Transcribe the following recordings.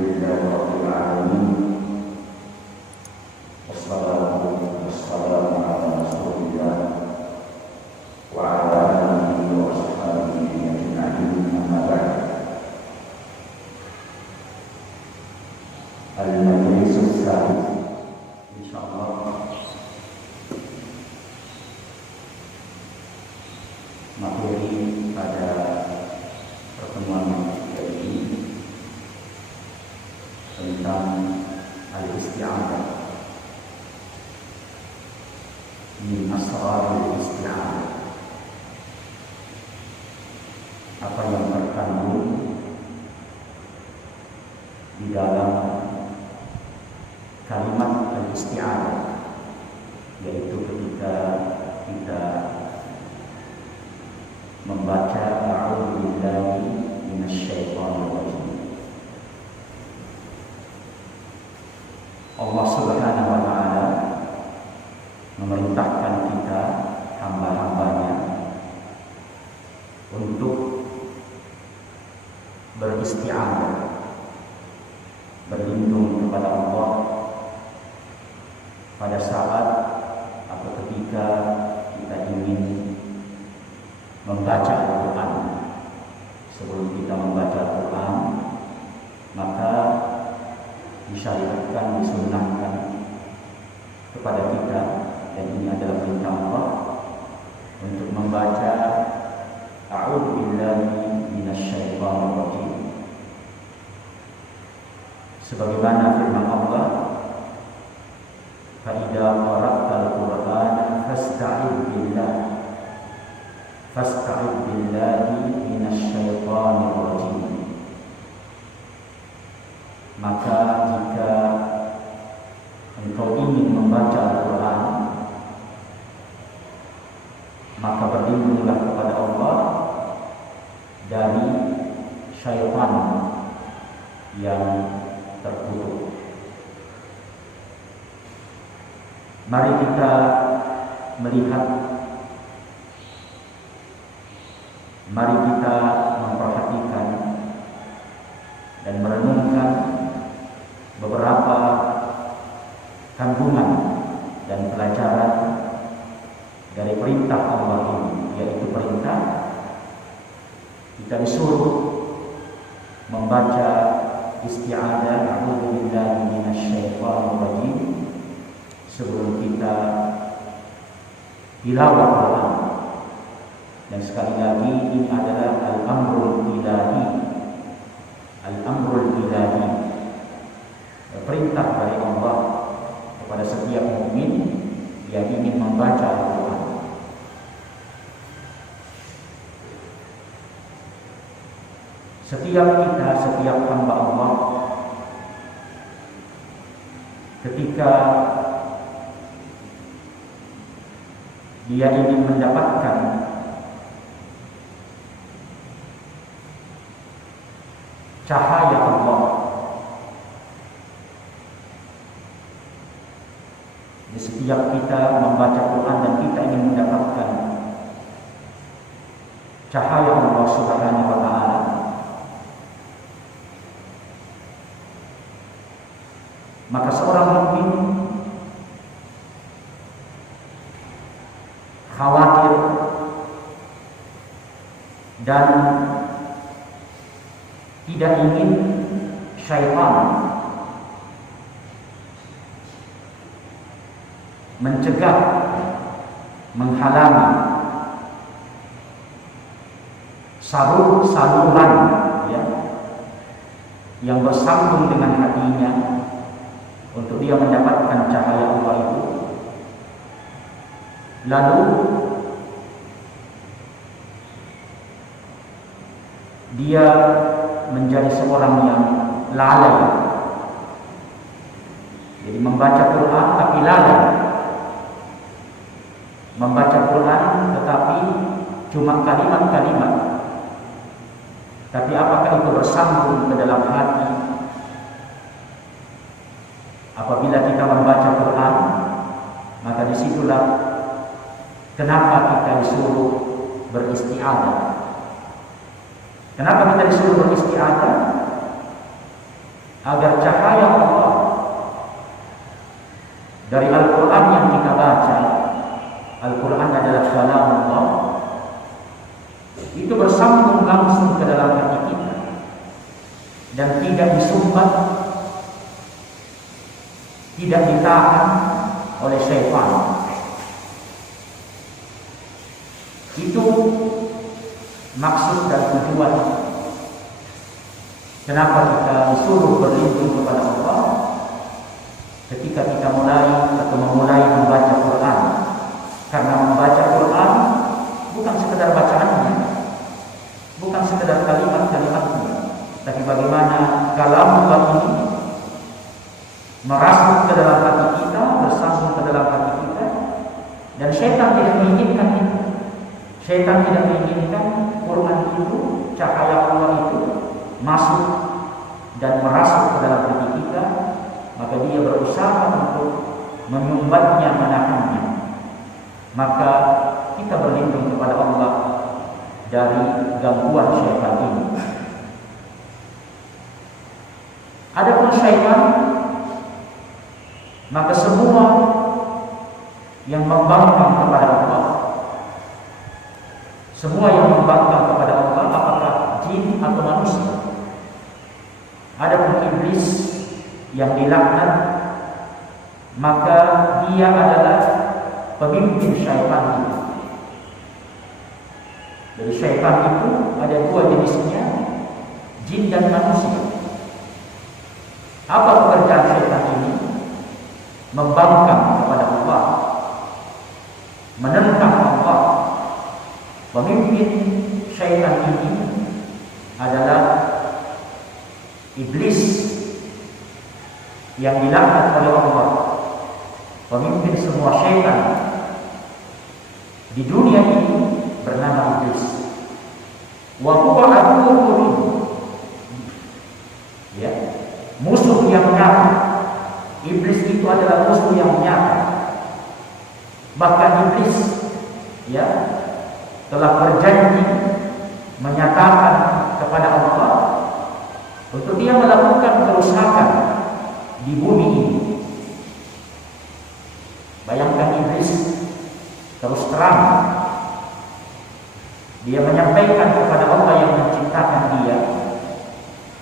Alhamdulillah Rabbil Alamin. Wassalatu wassalamu ala Rasulillah wa ala alihi wa sahbihi ajma'in. Amma ba'd. Al-Majlis Tsalits, insyaallah materi pada pertemuan ini tentang al-isti'adzah, min asrar al-isti'adzah, apa yang terkandung di dalam kalimat al-isti'adzah, yaitu ketika kita membaca a'udzu billahi minasyaitonir rajim. Allah Subhanahu wa taala memerintahkan kita, hamba-hambanya, untuk beristi'adzah, berlindung kepada Allah pada saat atau ketika kita ingin membaca Al-Quran. Sebelum kita membaca Al-Quran, maka disyariatkan, disunnahkan kepada kita, dan ini adalah perintah Allah, untuk membaca a'udzu billahi minasyaitonir rajim. Sebagaimana firman Allah, fa idza qara'tal Qur'ana fasta'id billahi minasyaitonir rajim. Maka jika engkau ingin membaca Al-Quran, maka berlindunglah kepada Allah dari syaitan yang terkutuk. Mari kita melihat, mari kita memperhatikan dan merenungkan beberapa kandungan dan pelajaran dari perintah Allah ini, yaitu perintah kita disuruh membaca isti'adzah a'udzu billahi minasyaitonir rajim sebelum kita tilawah Quran. Dan sekali lagi, ini adalah al-amrul ilahi, al-amrul ilahi, perintah dari Allah kepada setiap mukmin yang ingin membaca Al-Quran. Setiap kita, setiap hamba Allah, ketika dia ingin mendapatkan cahaya Allah, di setiap kita membaca Quran dan kita ingin mendapatkan cahaya Allah Subhanahu wa taala, maka seorang mukmin khawatir dan tidak ingin syaitan mencegah, menghalangi saluran yang bersambung dengan hatinya untuk dia mendapatkan cahaya Allah itu, lalu dia menjadi seorang yang lalai. Jadi membaca Quran tapi lalai, membaca Quran tetapi cuma kalimat-kalimat, tapi apakah itu bersambung ke dalam hati? Apabila kita membaca Quran, maka disitulah kenapa kita disuruh beristi'adzah. Kenapa kita disuruh beristi'adzah? agar cahaya Allah dari Al-Quran yang kita baca, Al-Quran adalah kalam Allah, itu bersambung langsung ke dalam hati kita dan tidak disumbat, tidak ditahan oleh syaitan. Itu maksud dan tujuan kenapa kita disuruh berlindung kepada Allah ketika kita memulai membaca Quran. Karena membaca Quran bukan sekedar bacaannya, bukan sekedar kalimat-kalimatnya, tapi bagaimana kalam Allah ini merasuk ke dalam hati kita, bersambung ke dalam hati kita, dan syaitan tidak menginginkan itu. Syaitan tidak menginginkan Quran itu, cahaya Allah itu masuk dan merasuk ke dalam hati kita, maka dia berusaha untuk menyumbatnya, menahannya. Maka kita berlindung kepada Allah dari gangguan syaitan ini. Adapun syaitan, maka semua yang membangkang kepada Allah, semua yang membangkang kepada Allah, apakah jin atau manusia. Adapun iblis yang dilaknat, maka dia adalah pemimpin syaitan itu. Jadi syaitan itu ada dua jenisnya, jin dan manusia. Apa pekerjaan syaitan ini? Membangkang kepada Allah, menentang Allah. Pemimpin syaitan ini adalah iblis yang dilaknat oleh Allah. Pemimpin semua syaitan di dunia ini bernama iblis. Wa huwa aduwwun mubin. Ya, musuh yang nyata. Iblis itu adalah musuh yang nyata. Bahkan iblis telah berjanji menyatakan kepada Allah untuk dia melakukan kerusakan di bumi ini. Bayangkan iblis terus terang dia menyampaikan kepada Allah yang menciptakan dia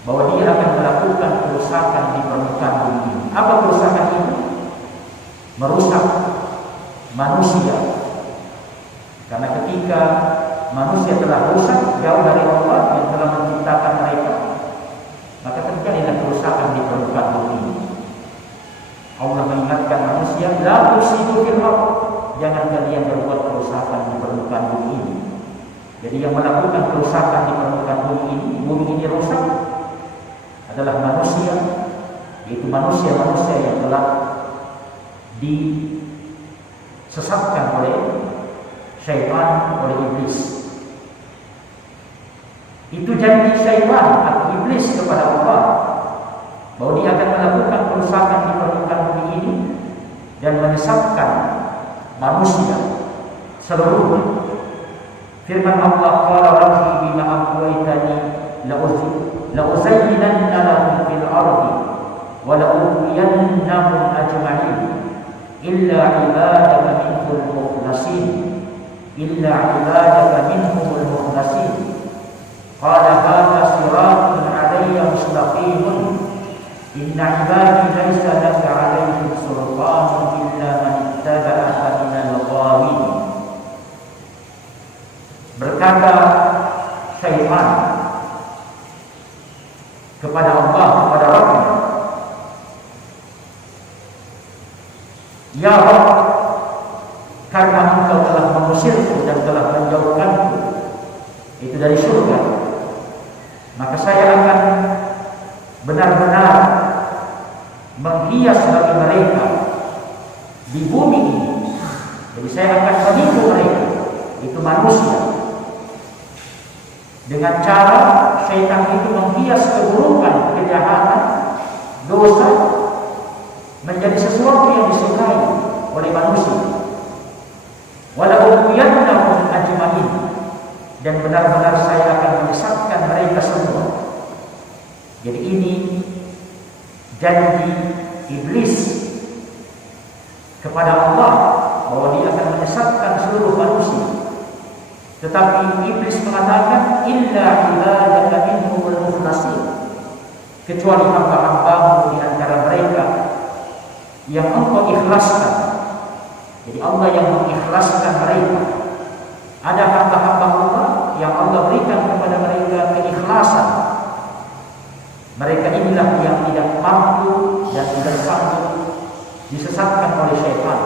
bahwa dia akan melakukan kerusakan di permukaan bumi ini. Apa kerusakan itu? Merusak manusia. Karena ketika manusia telah rusak jauh dari Allah yang telah menciptakan mereka, maka terjadilah kerusakan di permukaan bumi ini. Allah mengingatkan manusia, la tusidu fil ardh, jangan kalian berbuat kerusakan di permukaan bumi ini. Jadi yang melakukan kerusakan di permukaan bumi ini rusak adalah manusia, yaitu manusia-manusia yang telah disesatkan oleh syaitan, oleh iblis. Itu janji syaitan atau iblis kepada Allah bahwa dia akan melakukan kerusakan di permukaan bumi ini dan menyesatkan manusia seluruhnya. Firman Allah, qala rabbi bima aghwaytani la'uzayyinanna lahum fil ardi wa la'ughwiyannahum ajma'in illa ibadaka minhumul mukhlasin illa ibadaka minhumul mukhlasin. Qala hadha siratun 'alayya mustaqimun inna ibadi laysa laka 'alaihim sultanun illa man ittaba'aka minal ghawin. Berkata syaitan kepada Allah, kepada Rabbnya, ya Rabb, karena engkau telah mengusirku dan telah menjauhkanku itu dari surga, maka saya akan benar-benar menghias bagi mereka di bumi ini. Jadi saya akan menipu mereka, itu manusia, dengan cara syaitan itu menghias keburukan, kejahatan, dosa menjadi sesuatu yang disukai oleh manusia. Walau yannahum ajma'in, dan benar-benar saya akan menyesatkan mereka semua. Jadi ini janji iblis kepada Allah bahwa dia akan menyesatkan seluruh manusia. Tetapi iblis mengatakan illa ibadaka minhumul mukhlasin, kecuali hamba-hambamu di antara mereka yang engkau ikhlaskan. Jadi Allah yang mengikhlaskan mereka. Ada hamba-hamba Allah yang Allah berikan kepada mereka keikhlasan. Mereka inilah yang tidak mampu dan tidak sanggup disesatkan oleh syaitan.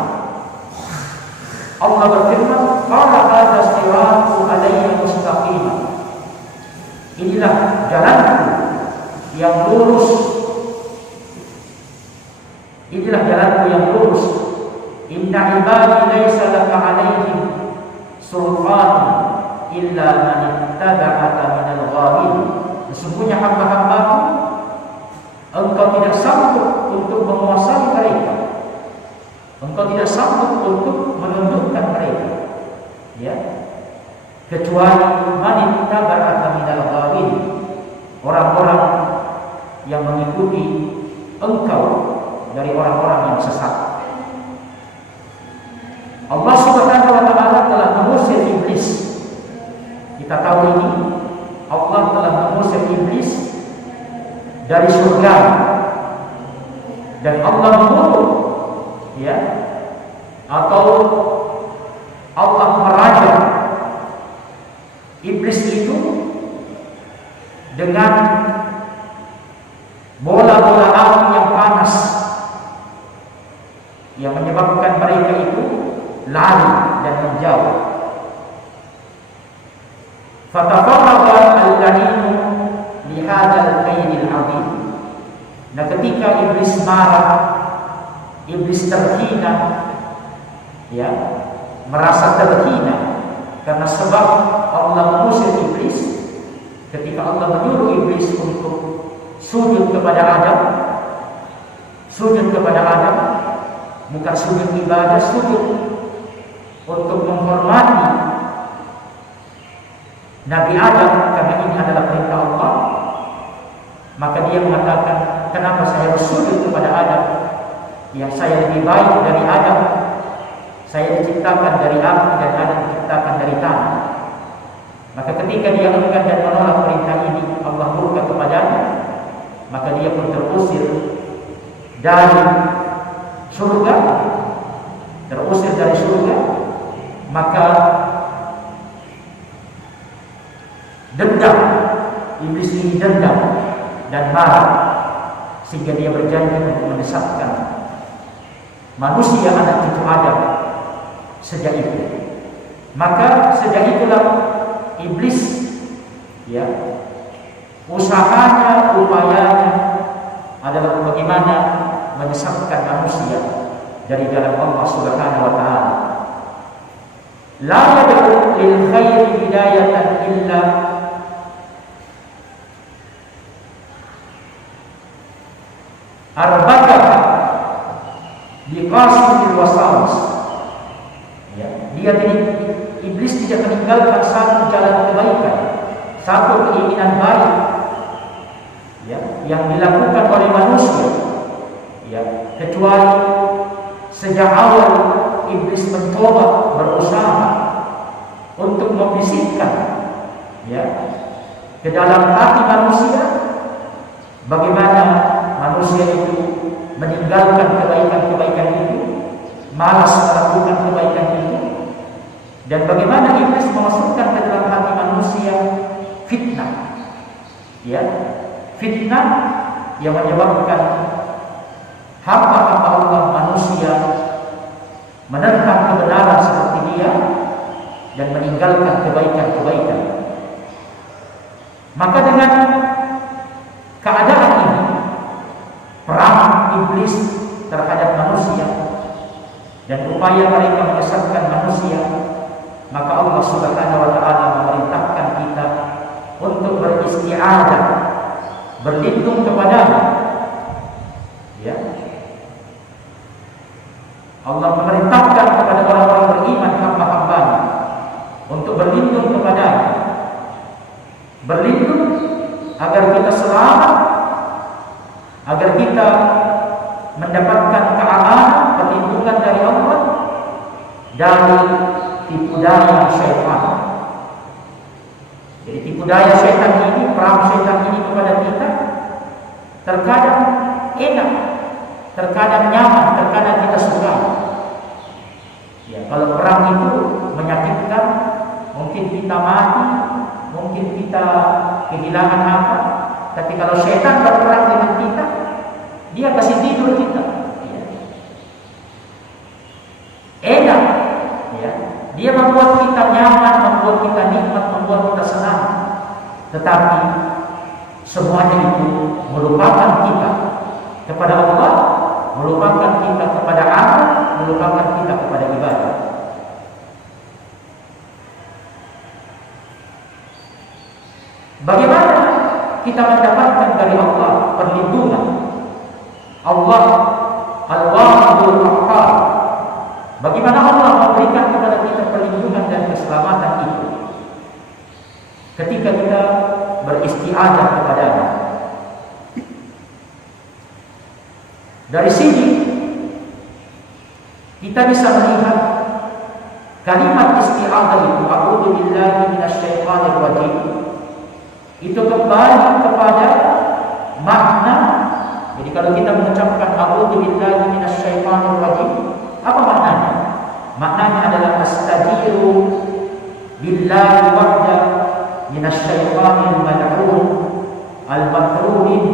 Allah berfirman, "Qala hadza siratu alayya mustaqim." Inilah jalanku yang lurus. Inilah jalanku yang lurus. Inna ibadi laysa laka alaihim sultan illa man ittaba'aka minal ghawin. Sesungguhnya hamba-hambaku, engkau tidak sanggup untuk menguasai mereka. Engkau tidak sanggup untuk menundukkan mereka, ya, kecuali man ittaba'aka minal ghawin, orang-orang yang mengikuti engkau dari orang-orang yang sesat. Allah Subhanahu wa taala telah mengusir iblis. Kita tahu ini, Allah telah mengusir iblis dari surga, dan Allah mengutuk, ya, atau Allah merajam iblis itu dengan bola-bola api yang panas yang menyebabkan mereka itu lari dan menjauh. Fatafarraqa al-la'inu li hadzal qaidil 'azim. Nah, ketika iblis marah, iblis terhina, ya, merasa terhina karena sebab Allah mengusir iblis. Ketika Allah menyuruh iblis untuk sujud kepada Adam, bukan sujud ibadah, sujud untuk menghormati Nabi Adam, karena ini adalah perintah Allah. Maka dia mengatakan, kenapa saya harus sujud kepada Adam, yang saya lebih baik dari Adam? Saya diciptakan dari api dan Adam diciptakan dari tanah. Maka ketika dia enggan dan menolak perintah ini, Allah murka kepadanya, maka dia pun terusir dari surga. Maka dendam iblis ini, dendam dan marah, sehingga dia berjanji untuk menyesatkan manusia anak cucu Adam sejak itu. Maka sejak itulah iblis, ya, usahanya, upayanya adalah bagaimana menyesatkan manusia dari jalan Allah Subhanahu wa taala. La yad'u lil khairi hidayatan illa arbaka biqasidil wasawis. Ya, iblis tidak meninggalkan satu jalan kebaikan, satu keinginan baik, ya, yang dilakukan oleh manusia, ya, kecuali sejak awal iblis mencoba, berusaha untuk membisikkan, ya, ke dalam hati manusia bagaimana manusia itu meninggalkan kebaikan-kebaikan itu, malas melakukan kebaikan itu, dan bagaimana iblis memasukkan ke dalam hati manusia fitnah, ya, fitnah yang menyebabkan hamba-hamba Allah manusia menentang kebenaran seperti dia dan meninggalkan kebaikan-kebaikan. Maka dengan keadaan ini, perang iblis terhadap manusia dan upaya mereka menyesatkan manusia, maka Allah Subhanahu wa taala memerintahkan kita untuk beristi'adzah, berlindung kepadanya, ya. Allah memerintahkan kepada orang-orang beriman, hamba-hambanya, untuk berlindung kepadanya, berlindung agar kita selamat, agar kita dari tipu daya syaitan. Jadi tipu daya syaitan ini, perang syaitan ini kepada kita terkadang enak, terkadang nyaman, terkadang kita suka. Ya, kalau perang itu menyakitkan, mungkin kita mati, mungkin kita kehilangan apa. Tapi kalau syaitan berperang dengan kita, dia kasih tidur kita. Ya. Enak, ya. Dia membuat kita nyaman, membuat kita nikmat, membuat kita senang. Tetapi semuanya itu melupakan kita kepada Allah, melupakan kita kepada amal, melupakan kita kepada ibadah. Bagaimana kita mendapatkan dari Allah perlindungan? Allah Al-Wahidul Qahhar. Bagaimana Allah memberikan kepada kita perlindungan dan keselamatan itu? Ketika kita beristiadah kepada-Nya. Dari sini kita bisa melihat kalimat isti'adzah itu, a'udzu billahi minasyaitonir rajim, itu kembali kepada makna. Jadi kalau kita mengucapkan a'udzu billahi minasyaitonir rajim, apa maknanya? Maknanya adalah astajiru billahi wahda minasyaitonil mal'un al-matruhin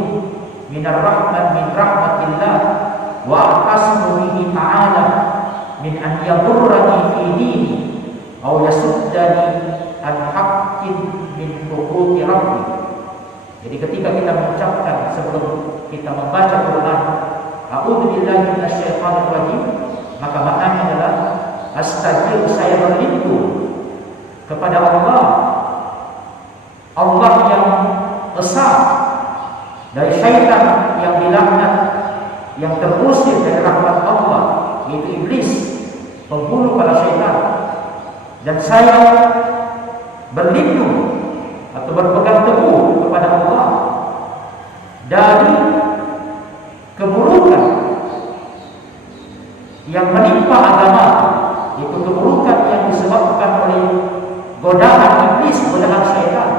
minar rahmat min rahmatillah wa aqsimu bihi ta'ala min an yadurrani fi dini aw yasuddani an haqqin min huquqi rabbi. Jadi ketika kita mengucapkan sebelum kita membaca Quran, a'udzu billahi minasyaitonir rajim, maka maknanya adalah astaghfir, saya berlindung kepada Allah, Allah yang besar, dari syaitan yang dilaknat, yang terusir dari rahmat Allah, yaitu iblis, pembunuh para syaitan. Dan saya berlindung atau berpegang teguh kepada Allah dari keburukan yang menimpa agama, yaitu keburukan yang disebabkan oleh godaan iblis, godaan syaitan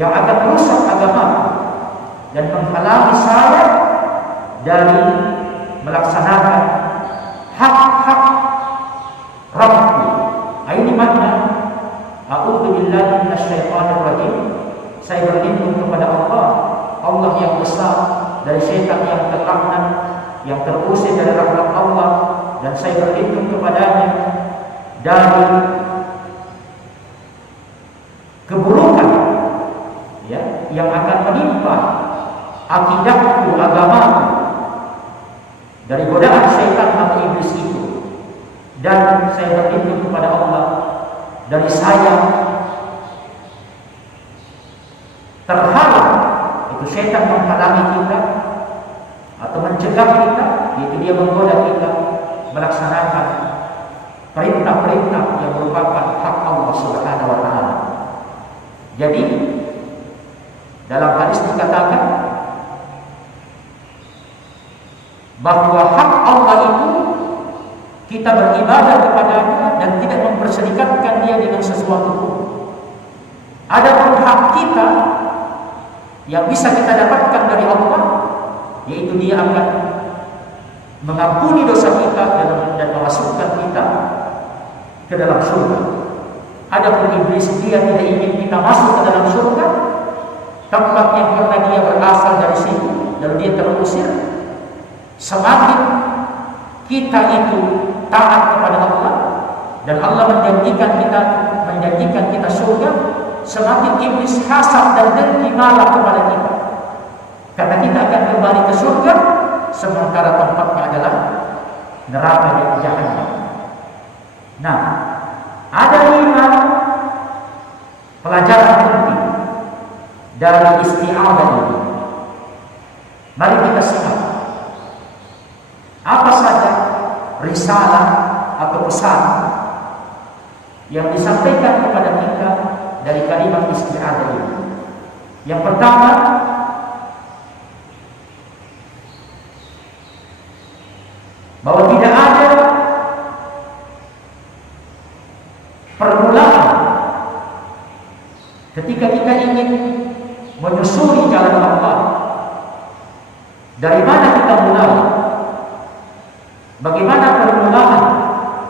yang akan merusak agama dan menghalangi saya dari melaksanakan hak-hak Rabbku. Ini makna a'udzu billahi minasyaitonir rajim. Saya berlindung kepada Allah, Allah yang besar, dari syaitan yang terlaknat, yang terusir dari rahmat Allah, dan saya berlindung kepadanya dari keburukan, ya, yang akan menimpa akidahku, agamaku, dari godaan syaitan atau iblis itu. Dan saya berlindung kepada Allah dari saya terhalang, itu syaitan menghalangi kita atau mencegah kita, yaitu dia menggoda kita melaksanakan perintah-perintah yang merupakan hak Allah Subhanahu wa taala. Jadi dalam hadis dikatakan bahwa hak Allah itu kita beribadah kepadanya dan tidak memperserikatkan dia dengan sesuatu pun. Adapun hak kita yang bisa kita dapatkan dari Allah, yaitu dia akan mengampuni dosa kita dan memasukkan kita ke dalam surga. Adapun iblis, dia tidak ingin kita masuk ke dalam surga, tempat yang pernah dia berasal dari situ, lalu dia terusir. Semakin kita itu taat kepada Allah dan Allah menjanjikan kita surga, semakin iblis hasad dan dengki marah kepada kita, karena kita akan kembali ke surga, sementara tempatnya adalah neraka dan jahannam. Nah, ada 5 pelajaran penting dari isti'adzah ini. Mari kita simak apa saja risalah atau pesan yang disampaikan kepada kita dari kalimat isti'adzah ini. Yang pertama, bahwa tidak ada permulaan ketika kita ingin menyusuri jalan Allah. Dari mana kita mulai? Bagaimana permulaan?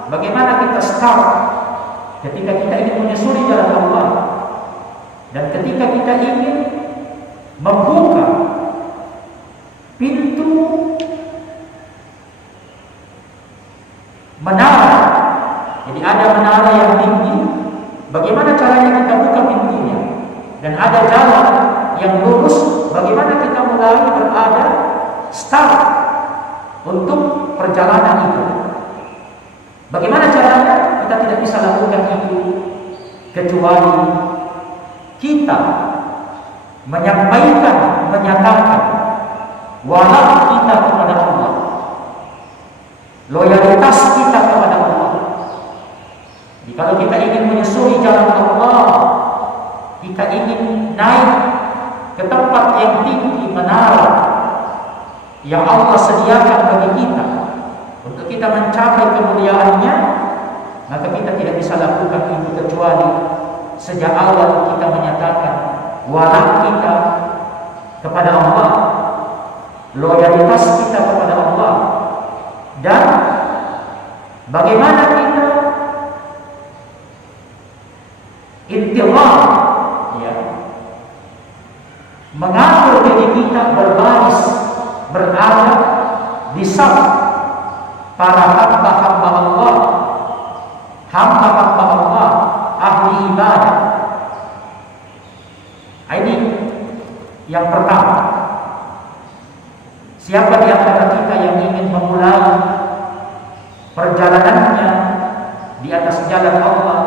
Bagaimana kita start ketika kita ingin menyusuri jalan Allah? Dan ketika kita ingin membuka pintu menara, jadi ada menara yang tinggi, bagaimana caranya kita buka pintunya? Dan ada jalan yang lurus, bagaimana kita mulai berada start untuk perjalanan itu? Bagaimana caranya? Kita tidak bisa lakukan itu kecuali kita menyampaikan, menyatakan wala kita kepada Allah, loyalitas kita kepada Allah. Jadi kalau kita ingin menyusuri jalan Allah, kita ingin naik ke tempat yang tinggi, menara yang Allah sediakan bagi kita untuk kita mencapai kemuliaannya, maka kita tidak bisa lakukan itu kecuali sejak awal kita menyatakan wala kita kepada Allah, loyalitas kita kepada Allah, dan bagaimana kita intizar, ya, mengatur diri kita berbaris, berada di saf para hamba-hamba Allah, hamba-hamba Allah, ahli ibadah. Ini yang pertama. Siapa di antara kita yang ingin memulai perjalanannya di atas jalan Allah,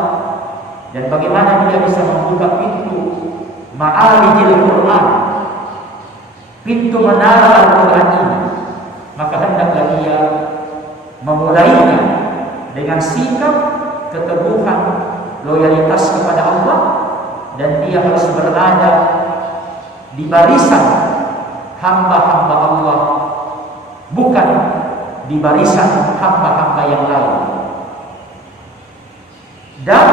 dan bagaimana dia bisa membuka pintu ma'arijil Quran, pintu menara Al-Quran ini, maka hendaklah dia memulainya dengan sikap keteguhan loyalitas kepada Allah, dan dia harus berada di barisan hamba-hamba Allah, bukan di barisan hamba-hamba yang lain. Dan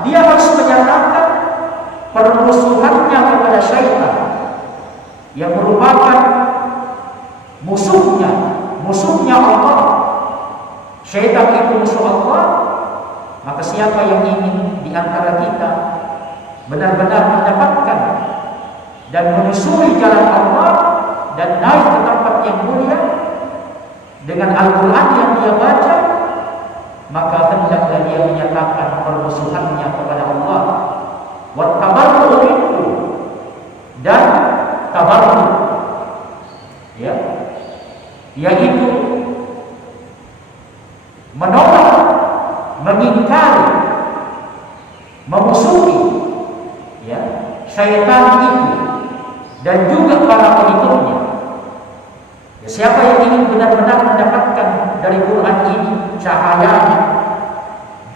dia harus menyatakan permusuhannya kepada syaitan yang merupakan musuhnya Allah. Syaitan itu musuh Allah. Maka siapa yang ingin di antara kita benar-benar mendapatkan dan menyusuri jalan Allah dan naik ke tempat yang mulia dengan Al-Quran yang dia baca, maka hendaklah dia menyatakan permusuhannya kepada Allah, wattabarru minhu, dan tabarru, ya, yaitu menolak, mengingkari, memusuhi, ya, syaitan itu dan juga para pengikutnya. Ya, siapa yang ingin benar-benar mendapatkan dari Quran ini cahayanya,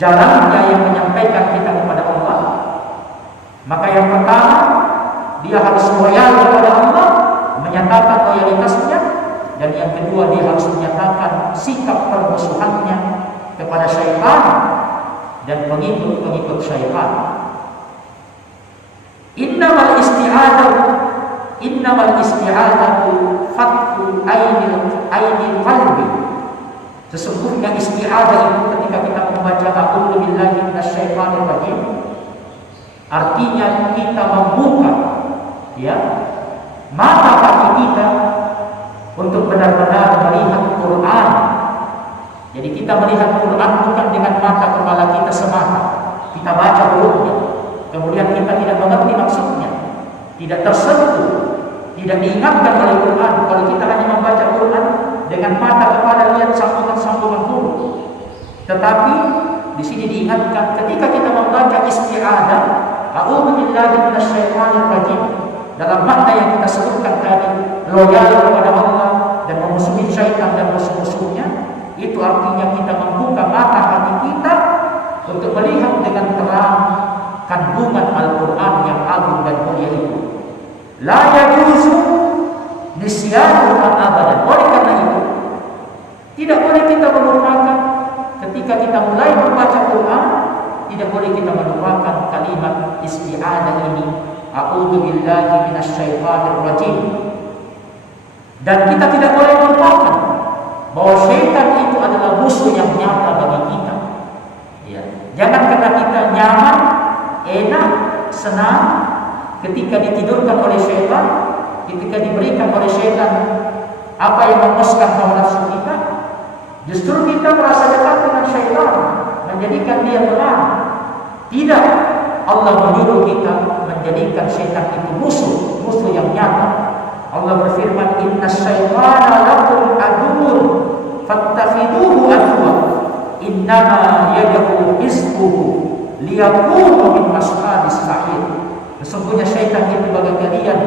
jalannya yang menyampaikan kita kepada Allah, maka yang pertama dia harus loyal kepada Allah, menyatakan loyalitasnya, dan yang kedua dia harus menyatakan sikap permusuhannya kepada syaitan dan pengikut-pengikut syaitan. Innamal isti'adatu fathu ainil qalbi. Sesungguhnya isti'adah itu ketika kita membaca a'udzu billahi minasyaitonir rajim, artinya kita membuka, ya, mata kaki kita untuk benar-benar melihat Quran. Jadi kita melihat Quran bukan dengan mata kepala kita semata. Kita baca hurufnya, kemudian kita tidak mengerti maksudnya, tidak tersentuh, tidak diingatkan oleh Quran. Kalau kita hanya membaca Quran dengan mata kepala lihat sambungan-sambungan huruf, tetapi di sini diingatkan ketika kita membaca isti'adah, a'udzu billahi minasyaitonir rajim, dalam makna yang kita sebutkan tadi, loyal kepada Allah dan memusuhi syaitan dan musuh-musuhnya, itu artinya kita membuka mata hati kita untuk melihat dengan terang kandungan Al-Quran yang agung dan mulia itu. La yajuzu nisyanuha abadan. Oleh karena itu, tidak boleh kita melupakan ketika kita mulai membaca Quran, tidak boleh kita melupakan kalimat isti'adzah ini, a'udzu billahi minasyaitonir rajim. Dan kita tidak boleh melupakan bahwa syaitan itu adalah musuh yang nyata bagi kita. Ya. Jangan karena kita nyaman, enak, senang ketika ditidurkan oleh syaitan, ketika diberikan oleh syaitan apa yang memuaskan hawa nafsu kita, justru kita merasa dekat dengan syaitan, menjadikan dia tenang. Tidak, Allah menyuruh kita menjadikan syaitan itu musuh yang nyata. Allah berfirman, inna syaitana lakum aduwwun fattakhiduhu aduwwa innama yad'u hizbuhu liyakunu min ashabis sa'ir. Sesungguhnya syaitan itu bagi kalian,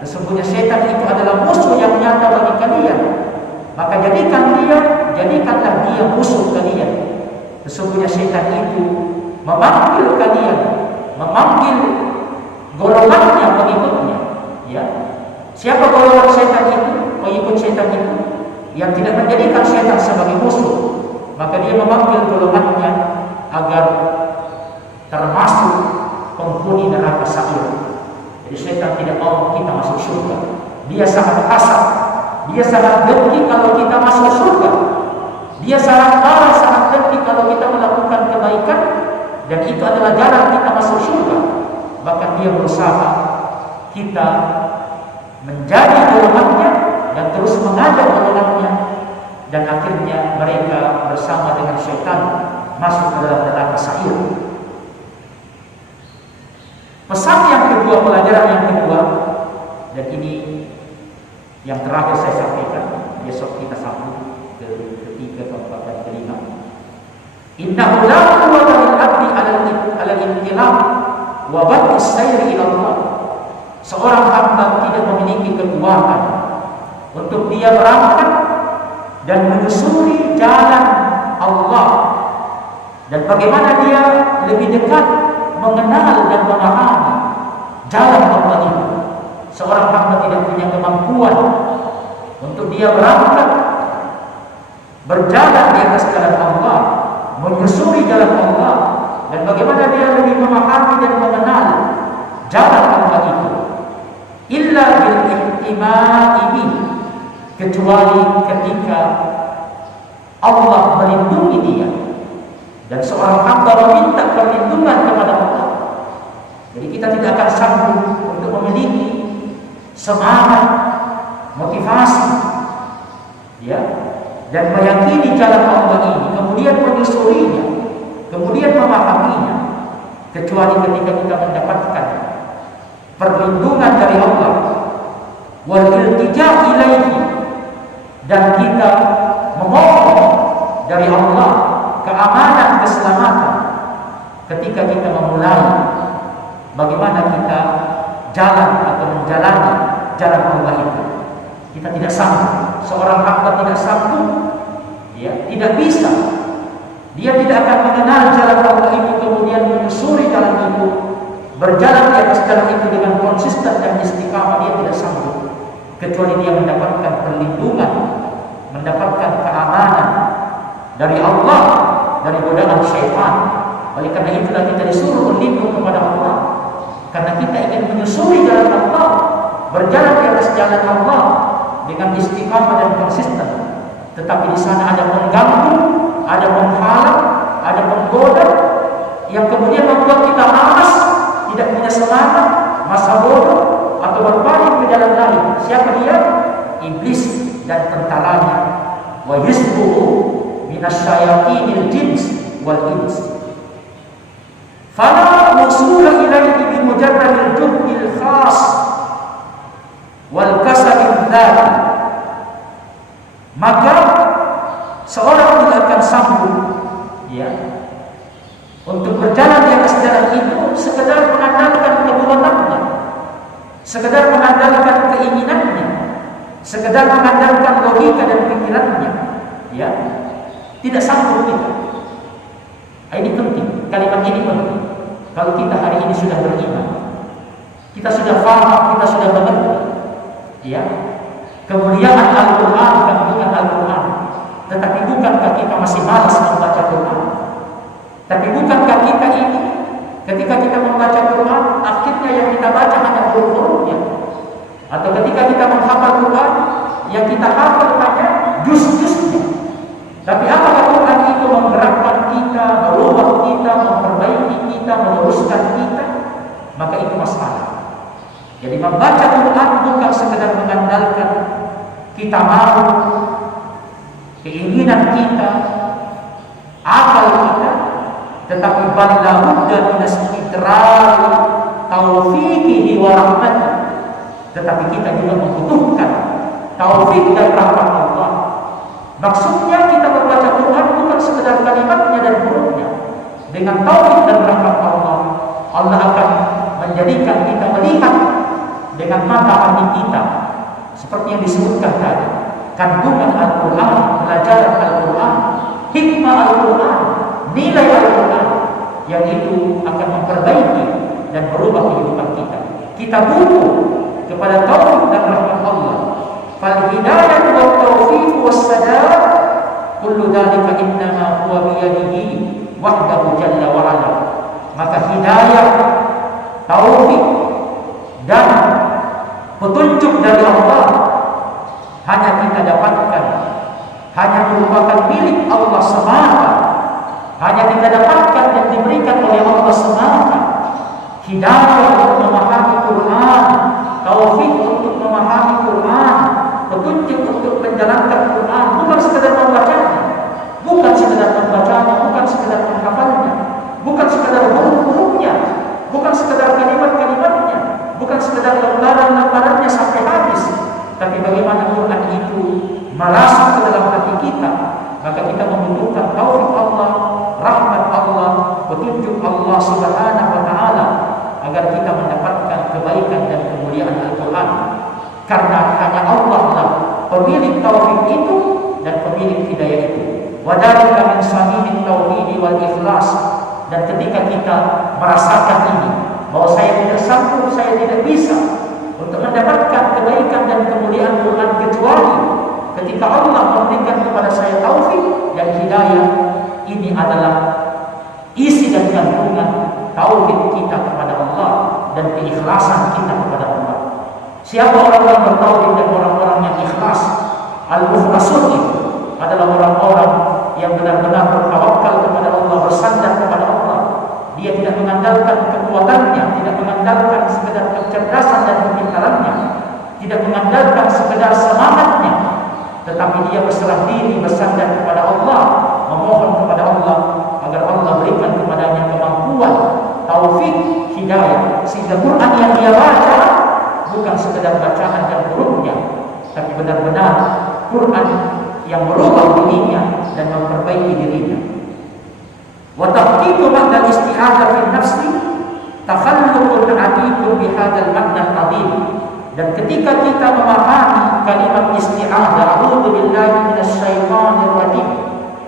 sesungguhnya syaitan itu adalah musuh yang nyata bagi kalian, maka jadikanlah dia musuh kalian. Sesungguhnya syaitan itu memanggil kalian, memanggil golongannya, pengikutnya. Ya, siapa golongan syaitan itu, pengikut syaitan itu yang tidak menjadikan syaitan sebagai musuh, maka dia memanggil golongannya agar termasuk penghuni neraka sa'ir. Jadi syaitan tidak mau kita masuk surga. Dia sangat hasad, dia sangat dengki kalau kita masuk surga. Dia sangat marah, sangat dengki kalau kita melakukan kebaikan dan itu adalah jalan kita masuk surga. Bahkan dia berusaha kita menjadi golongannya dan terus mengajak golongannya, dan akhirnya mereka bersama dengan syaitan masuk ke dalam neraka sa'ir. Pesan yang kedua, pelajaran yang kedua, dan ini yang terakhir saya sampaikan, besok kita sambung ke ketiga, keempat, dan kelima. Innahu la quwwata lil 'abdi 'ala al-intilaq wa bad'i as-sayri ila Allah. Seorang hamba tidak memiliki kekuatan untuk dia berangkat dan menyusuri jalan Allah, dan bagaimana dia lebih dekat mengenal dan memahami jalan Allah itu. Seorang hamba tidak punya kemampuan untuk dia berangkat berjalan di atas jalan Allah, menyusuri jalan Allah, dan bagaimana dia lebih memahami dan mengenal jalan Allah itu, illa bil ihtimai, kecuali ketika Allah melindungi dia dan seorang hamba meminta perlindungan kepada Allah. Jadi kita tidak akan sanggup untuk memiliki semangat, motivasi, ya, dan meyakini jalan Allah ini, kemudian menyusurinya, kemudian memahaminya, kecuali ketika kita mendapatkan perlindungan dari Allah, wal iltija ilaihi, dan kita memohon dari Allah keamanan, keselamatan ketika kita memulai bagaimana kita jalan atau menjalani jalan Allah itu. Kita tidak sanggup, seorang hamba tidak sanggup, ya, tidak bisa. Dia tidak akan mengenal jalan Allah itu kemudian menyusuri jalan itu, berjalan di atas jalan itu dengan konsisten dan istiqamah. Dia tidak sanggup kecuali dia mendapatkan perlindungan, mendapatkan keamanan dari Allah, dari godaan syaitan. Oleh karena itulah kita disuruh berlindung kepada Allah, karena kita ingin menyusuri jalan Allah, berjalan di atas jalan Allah dengan istiqamah dan konsisten. Tetapi di sana ada pengganggu, ada penghalang, ada penggoda yang kemudian membuat kita malas, tidak punya semangat, masa bodoh, atau berpaling ke jalan lain. Siapa dia? Iblis dan tentaranya. Wa yusbuhu minasyayatinil jins wal ins. Fala musula ilaihi bi mujarradil juhdil khas wal kasabil dzati. Maka seorang tidak akan sanggup, ya, untuk berjalan di atas jalan itu sekedar mengandalkan kekuatannya, sekedar mengandalkan keinginannya, sekedar mengandalkan logika dan pikirannya, ya, tidak sanggup kita. Ini penting, kalimat ini penting. Kalau kita hari ini sudah beriman, kita sudah faham, kita sudah mengerti, ya, kemuliaan Al-Quran, kandungan Al-Quran. Tetapi bukankah kita masih malas membaca Quran? Tapi bukankah kita yang kita hafal hanya juz-juznya. Tapi apakah Quran itu menggerakkan kita, merubah kita, memperbaiki kita, meluruskan kita? Maka itu masalah. Jadi membaca Quran bukan sekedar mengandalkan kita mau, keinginan kita, akal kita, tetapi balla budda min istidrar taufiqihi wa rahmatihi. Tetapi kita juga membutuhkan taufik dan rahmat Allah. Maksudnya kita membaca Quran bukan sekedar kalimatnya dan hurufnya. Dengan taufik dan rahmat Allah, Allah akan menjadikan kita melihat dengan mata hati kita, seperti yang disebutkan tadi, kandungan Al-Quran, pelajaran Al-Quran, hikmah Al-Quran, nilai Al-Quran, yang itu akan memperbaiki dan merubah kehidupan kita. Kita butuh kepada taufik dan rahmat Allah. Fal hidayah wa taufiq was sadad kullu dzalika innama huwa bi yadihi wahdahu jalla wa ala. Maka hidayah, taufik dan petunjuk dari Allah hanya kita dapatkan, hanya merupakan milik Allah semata, hanya kita dapatkan dan diberikan oleh Allah semata. Hidayah untuk memahami Quran, taufik untuk memahami Quran, petunjuk untuk menjalankan Quran, bukan sekedar membacanya, bukan sekedar membacanya, bukan sekedar menghafalnya, bukan sekedar huruf-hurufnya, bukan sekedar kalimat-kalimatnya, bukan sekedar lembaran-lembarannya sampai habis, tapi bagaimana Quran itu merasuk ke dalam hati kita. Maka kita membutuhkan taufik Allah, rahmat Allah, petunjuk Allah Subhanahu wa taala agar kita mendapatkan kebaikan dan kemuliaan Al-Quran. Karena hanya Allah lah pemilik taufik itu dan pemilik hidayah itu. Wa dzalika min sami'it tauhid wal ikhlas. Dan ketika kita merasakan ini, bahwa saya tidak sanggup, saya tidak bisa untuk mendapatkan kebaikan dan kemuliaan Quran kecuali ketika Allah memberikan kepada saya taufik dan hidayah. Ini adalah isi dan kandungan tauhid kita kepada Allah dan keikhlasan kita kepada Allah. Siapa orang-orang bertauhid dan orang-orang yang ikhlas? Al-mukhlasun itu adalah orang-orang yang benar-benar bertawakal kepada Allah, bersandar kepada Allah. Dia tidak mengandalkan kekuatannya, tidak mengandalkan sekedar kecerdasan dan kepintarannya, tidak mengandalkan sekedar semangatnya, tetapi dia berserah diri, bersandar kepada Allah, memohon kepada Allah agar Allah berikan kepadanya kemampuan, taufik, hidayah, sehingga Quran yang dia baca bukan sekedar bacaan dan hurufnya, tapi benar-benar Quran yang merubah dirinya dan memperbaiki dirinya. Wa tahqiqu ma'na isti'adzah fi nafsi takhalluqun 'atiqun bi hadzal ma'na al-'azim. Dan ketika kita memahami kalimat isti'adzah, a'udzu billahi minasy syaithanir rajim,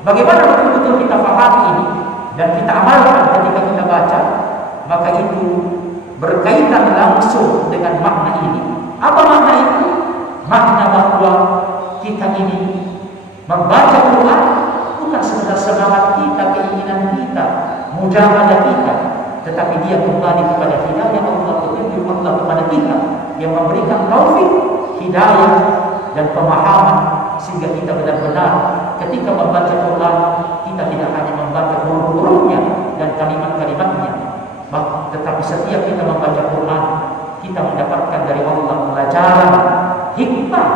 bagaimana betul-betul kita pahami ini dan kita amalkan ketika kita baca, maka itu berkaitan langsung dengan makna ini. Apa makna itu? Makna bahwa kita ini membaca Quran bukan sekedar semangat kita, keinginan kita, mujahadah kita, tetapi dia kembali kepada hidayah Allah, petunjuk Allah kepada kita yang memberikan taufik, hidayah dan pemahaman, sehingga kita benar-benar ketika membaca Quran kita tidak hanya membaca huruf-hurufnya dan kalimat-kalimatnya, tetapi setiap kita membaca Quran kita mendapatkan dari Allah pelajaran, hikmah,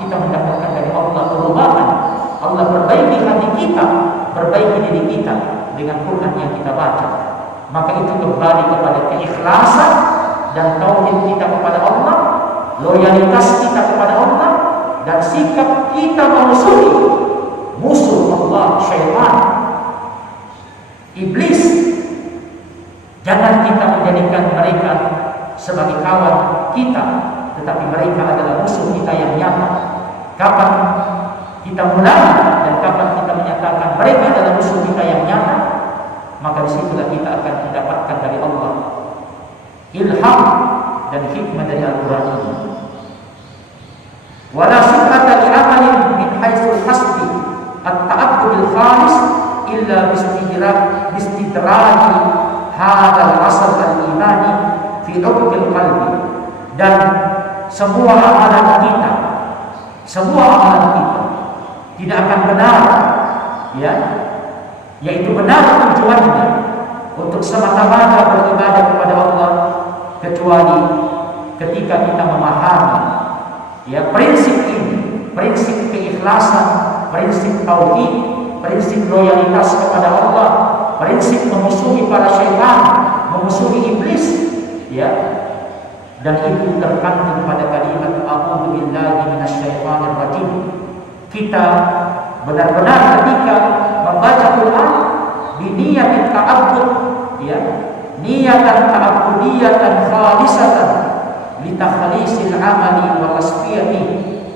kita mendapatkan dari Allah perubahan. Allah perbaiki hati kita, perbaiki diri kita dengan Quran yang kita baca. Maka itu kembali kepada keikhlasan dan tauhid kita kepada Allah, loyalitas kita kepada Allah, dan sikap kita memusuhi musuh Allah, syaitan, iblis. Jangan kita menjadikan mereka sebagai kawan kita, tetapi mereka adalah musuh kita yang nyata. Kapan kita mulai dan kapan kita menyatakan mereka adalah musuh kita yang nyata, maka disitulah kita akan mendapatkan dari Allah ilham dan hikmah dari Al-Quran ini. Wala sihhata li amalin min haitsul hasbi at-ta'abbudil khalis illa bistidraji hadzal asal al-imani fi 'umqil qalbi. Dan semua amalan kita semua amalan kita tidak akan benar, ya, yaitu benar tujuannya untuk semata-mata beribadah kepada Allah, kecuali ketika kita memahami, ya, prinsip ini, prinsip keikhlasan, prinsip tauhid, prinsip loyalitas kepada Allah, prinsip memusuhi para syaitan, memusuhi iblis, ya. Dan itu terkandung pada kalimat a'udzu billahi minasyaitonir rajim. Kita benar-benar ketika membaca Quran biniyatin ta'abbud, ya, niyatan ta'abbudiyatan khalisatan li takhlisil amali wa tasfiyati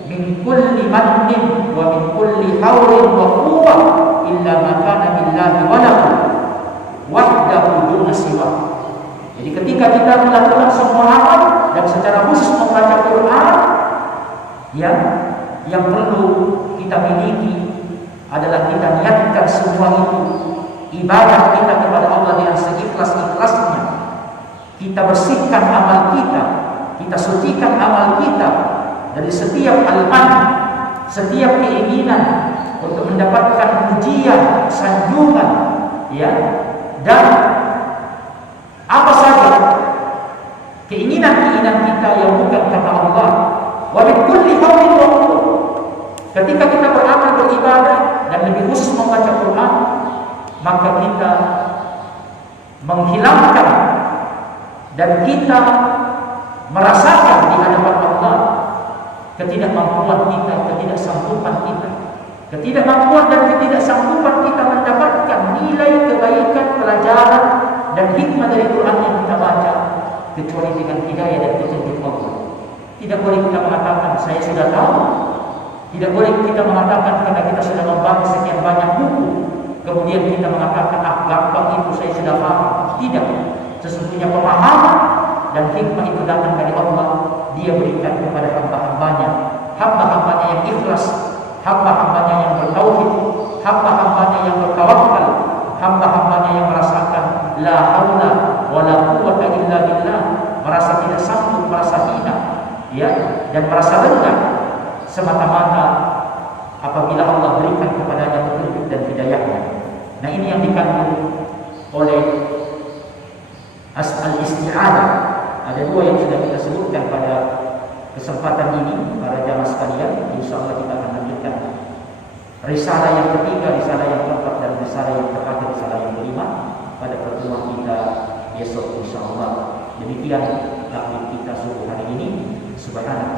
min kulli mannin wa min kulli hawlin wa quwwah illa ma kana billahi wahdahu wahdahu duna siwa. Jadi ketika kita melakukan semua amal dan secara khusus membaca Quran, ya, yang perlu kita miliki adalah kita niatkan semua itu ibadah kita kepada Allah dengan seikhlas-ikhlasnya. Kita bersihkan amal kita, kita sucikan amal kita dari setiap alman, setiap keinginan untuk mendapatkan pujian, sanjungan, ya, dan apa saja keinginan-keinginan kita yang bukan karena Allah. Wa min kulli hawlin wa quwwah. Ketika kita beramal, beribadah, dan lebih khusus membaca Quran, maka kita menghilangkan dan kita merasakan di hadapan Allah ketidakmampuan kita, ketidaksanggupan kita, ketidakmampuan dan ketidaksanggupan kita mendapatkan nilai kebaikan, pelajaran dan hikmah dari Quran yang kita baca, kecuali dengan hidayah dan petunjuk Allah. Tidak boleh kita mengatakan saya sudah tahu. Tidak boleh kita mengatakan karena kita sudah membaca sekian banyak buku, kemudian kita mengatakan gampang itu saya sudah paham. Tidak. Sesungguhnya pemahaman dan hikmah itu datang dari Allah. Dia berikan kepada hamba-hambanya, hamba-hambanya yang ikhlas, hamba-hambanya yang bertauhid, hamba-hambanya yang bertawakal, hamba-hambanya yang merasakan la haula wala quwwata illa billah, merasa tidak sanggup, merasa hina, ya, dan merasa rendah semata-mata apabila Allah berikan kepadanya petunjuk dan hidayahnya. Nah, ini yang dikandung oleh al-isti'adah. Ada dua yang sudah kita sebutkan pada kesempatan ini, para jamaah sekalian. Insyaallah kita akan lanjutkan risalah yang ketiga, risalah yang keempat, dan risalah yang terakhir, risalah yang kelima pada pertemuan kita besok insyaallah. Demikian taklim kita subuh hari ini. Subhanallah,